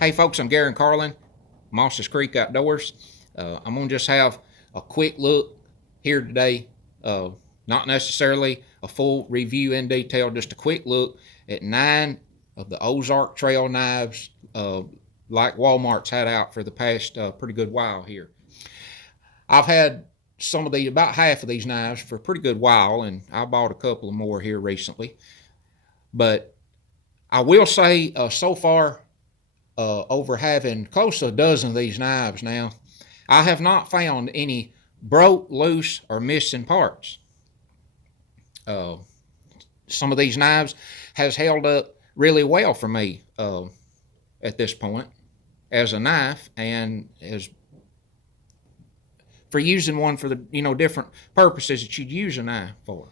Hey folks, I'm Gary and Carlin, Moss's Creek Outdoors. I'm going to just have a quick look here today. Not necessarily a full review in detail, just a quick look at 9 of the Ozark trail knives like Walmart's had out for the past pretty good while here. I've had about half of these knives for a pretty good while, and I bought a couple of more here recently. But I will say so far, over having close to a dozen of these knives now, I have not found any broke, loose, or missing parts. Some of these knives has held up really well for me at this point as a knife, and as for using one for the different purposes that you'd use a knife for.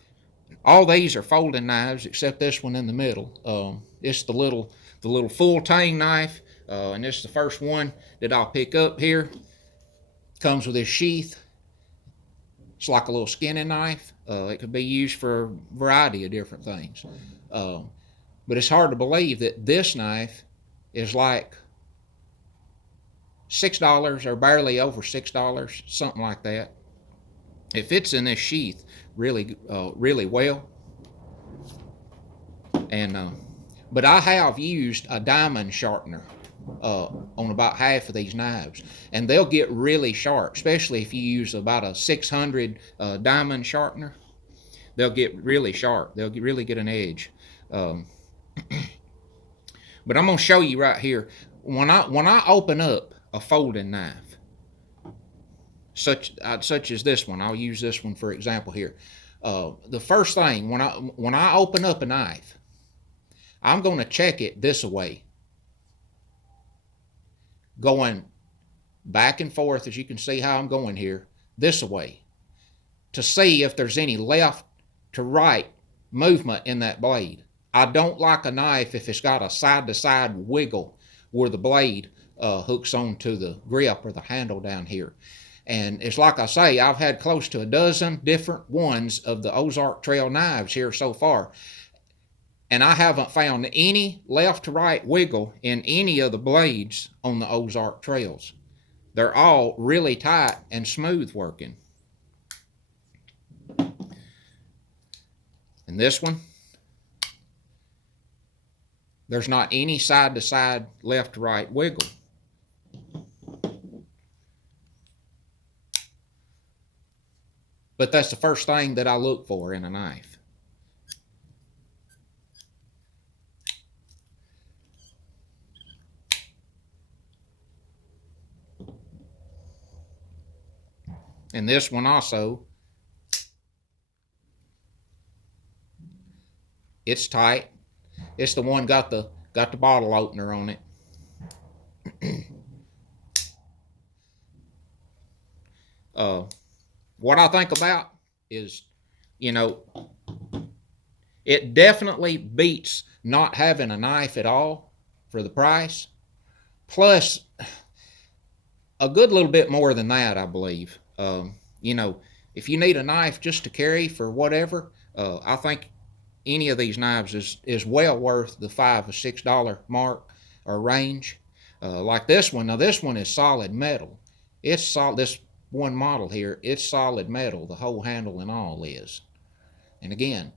All these are folding knives except this one in the middle. It's the little full tang knife. And this is the first one that I'll pick up here. Comes with this sheath. It's like a little skinning knife. It could be used for a variety of different things. But it's hard to believe that this knife is like $6 or barely over $6, something like that. It fits in this sheath really well. And but I have used a diamond sharpener on about half of these knives, and they'll get really sharp, especially if you use about a 600 diamond sharpener. They'll get really sharp. They'll really get an edge. But I'm going to show you right here. When I open up a folding knife, such as this one, I'll use this one for example here. The first thing, when I open up a knife, I'm going to check it this way, going back and forth, as you can see how I'm going here, this way, to see if there's any left to right movement in that blade. I don't like a knife if it's got a side-to-side wiggle where the blade hooks onto the grip or the handle down here. And it's like I say, I've had close to a dozen different ones of the Ozark trail knives here so far, and I haven't found any left to right wiggle in any of the blades on the Ozark trails. They're all really tight and smooth working. And this one, there's not any side to side left to right wiggle. But that's the first thing that I look for in a knife. And this one also, it's tight. It's the one got the bottle opener on it. What I think about is, it definitely beats not having a knife at all for the price. Plus, a good little bit more than that, I believe. If you need a knife just to carry for whatever, I think any of these knives is well worth the $5 or $6 mark or range. Like this one. Now this one is solid metal. It's solid. This one model here, it's solid metal. The whole handle and all is. And again,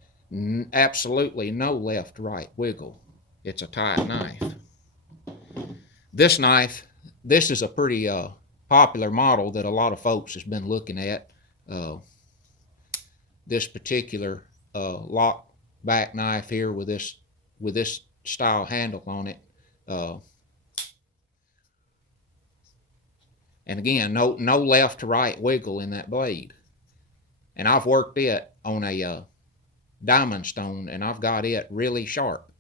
absolutely no left-right wiggle. It's a tight knife. This knife, this is a pretty popular model that a lot of folks has been looking at. This particular lock back knife here with this style handle on it. And again, no left to right wiggle in that blade. And I've worked it on a diamond stone, and I've got it really sharp.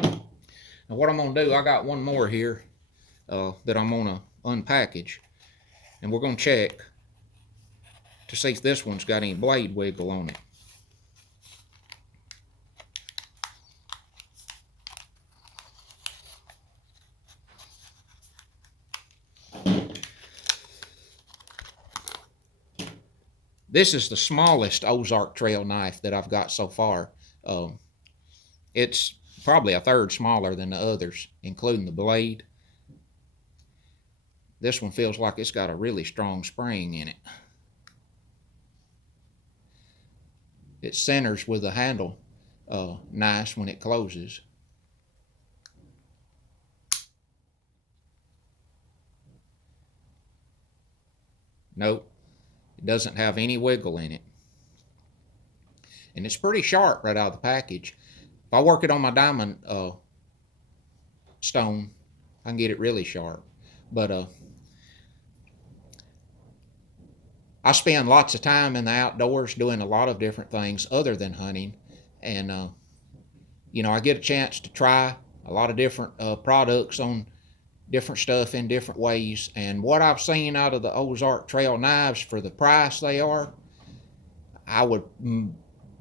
Now what I'm going to do, I got one more here that I'm going to unpackage. And we're going to check to see if this one's got any blade wiggle on it. This is the smallest Ozark Trail knife that I've got so far. Um, it's probably a third smaller than the others, including the blade. This one feels like it's got a really strong spring in it. It centers with the handle nice when it closes. Nope, it doesn't have any wiggle in it. And it's pretty sharp right out of the package. If I work it on my diamond stone, I can get it really sharp. But I spend lots of time in the outdoors doing a lot of different things other than hunting. And, I get a chance to try a lot of different products on different stuff in different ways. And what I've seen out of the Ozark Trail knives for the price they are, I would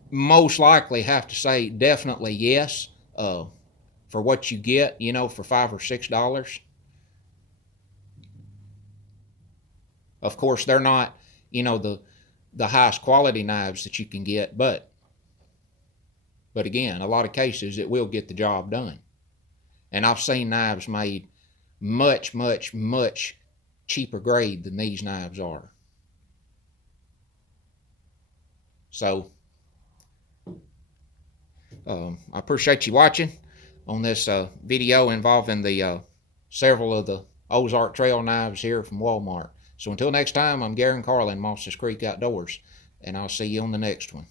most likely have to say definitely yes for what you get, for $5 or $6. Of course, they're not, the highest quality knives that you can get, but again, a lot of cases it will get the job done. And I've seen knives made much, much, much cheaper grade than these knives are. So I appreciate you watching on this video involving the several of the Ozark Trail knives here from Walmart. So until next time, I'm Garen Carlin, Mosses Creek Outdoors, and I'll see you on the next one.